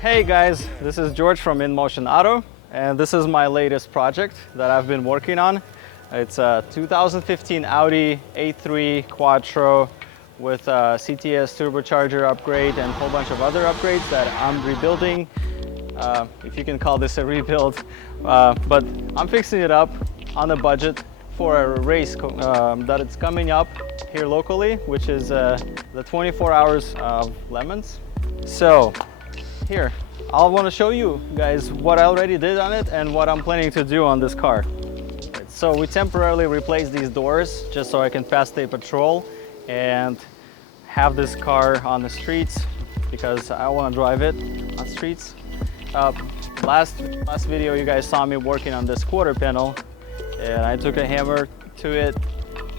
Hey guys, this is George from InMotion Auto, and this is my latest project that I've been working on. It's a 2015 Audi A3 Quattro with a CTS turbocharger upgrade and a whole bunch of other upgrades that I'm rebuilding, if you can call this a rebuild. But I'm fixing it up on a budget for a race that it's coming up here locally, which is the 24 Hours of Lemons. So here, I want to show you guys what I already did on it and what I'm planning to do on this car. So we temporarily replaced these doors just so I can pass state patrol and have this car on the streets because I want to drive it on streets. Last video you guys saw me working on this quarter panel, and I took a hammer to it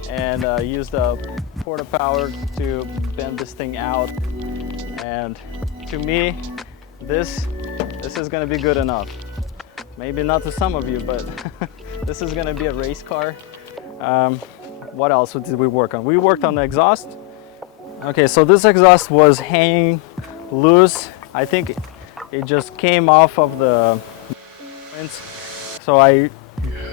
and used the quarter power to bend this thing out, and to me this is going to be good enough. Maybe not to some of you, but this is going to be a race car. What else did we work on? We worked on the exhaust. Okay, so this exhaust was hanging loose. I think it just came off of the points. So I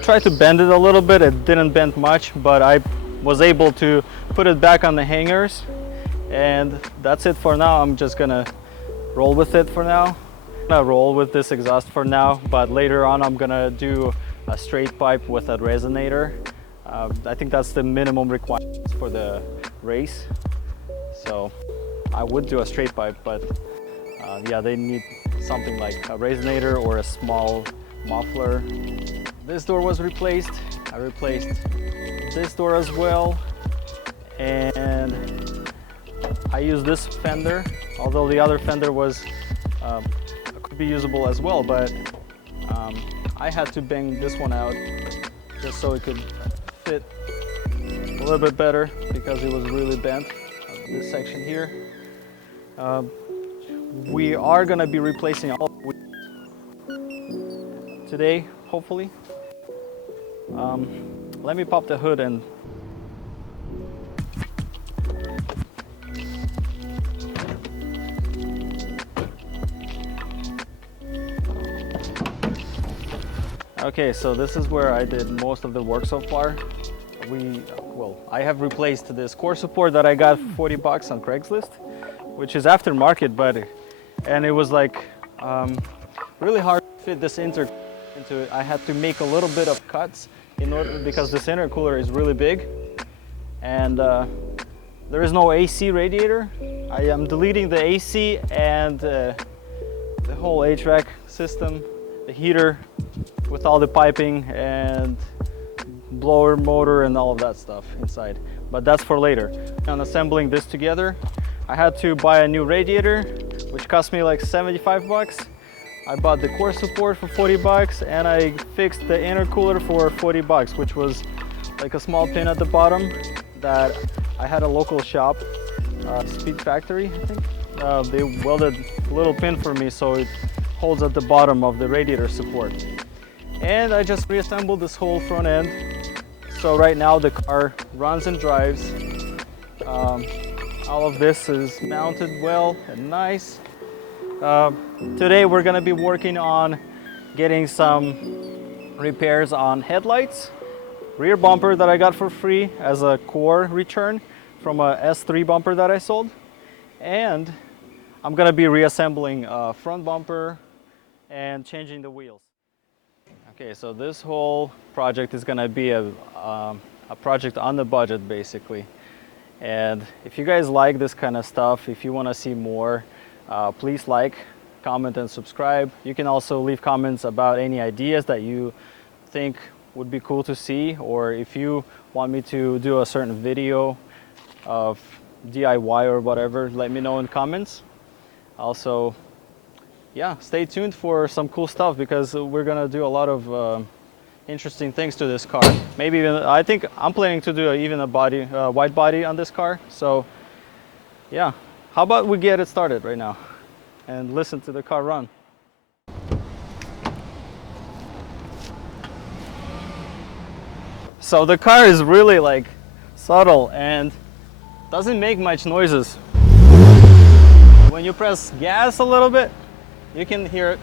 tried to bend it a little bit. It didn't bend much, but I was able to put it back on the hangers. And that's it for now. I'm just gonna roll with it for now. I'm gonna roll with this exhaust for now, but later on I'm gonna do a straight pipe with a resonator. I think that's the minimum requirements for the race. So I would do a straight pipe, but yeah, they need something like a resonator or a small muffler. This door was replaced. I replaced this door as well, and I used this fender, although the other fender was could be usable as well, but I had to bang this one out just so it could fit a little bit better because it was really bent, this section here. We are going to be replacing all today, hopefully. Let me pop the hood and okay, so this is where I did most of the work so far. I have replaced this core support that I got for $40 on Craigslist, which is aftermarket, and it was like really hard to fit this intercooler into it. I had to make a little bit of cuts because this intercooler is really big, and there is no AC radiator. I am deleting the AC and the whole HVAC system, the heater with all the piping and blower motor and all of that stuff inside, but that's for later. On assembling this together, I had to buy a new radiator, which cost me like $75. I bought the core support for $40, and I fixed the intercooler for $40, which was like a small pin at the bottom that I had a local shop, Speed Factory, I think. They welded a little pin for me so it holds at the bottom of the radiator support. And I just reassembled this whole front end. So right now the car runs and drives. All of this is mounted well and nice. Today we're going to be working on getting some repairs on headlights, rear bumper that I got for free as a core return from a S3 bumper that I sold, and I'm going to be reassembling a front bumper and changing the wheels. Okay, so this whole project is going to be a project on the budget basically, And if you guys like this kind of stuff, if you want to see more, please like, comment, and subscribe. You can also leave comments about any ideas that you think would be cool to see, or if you want me to do a certain video of DIY or whatever, let me know in comments. Also, yeah, stay tuned for some cool stuff, because we're gonna do a lot of interesting things to this car. Maybe even, I think I'm planning to do even a wide body on this car. So yeah, how about we get it started right now and listen to the car run. So the car is really like subtle and doesn't make much noises. When you press gas a little bit, you can hear it.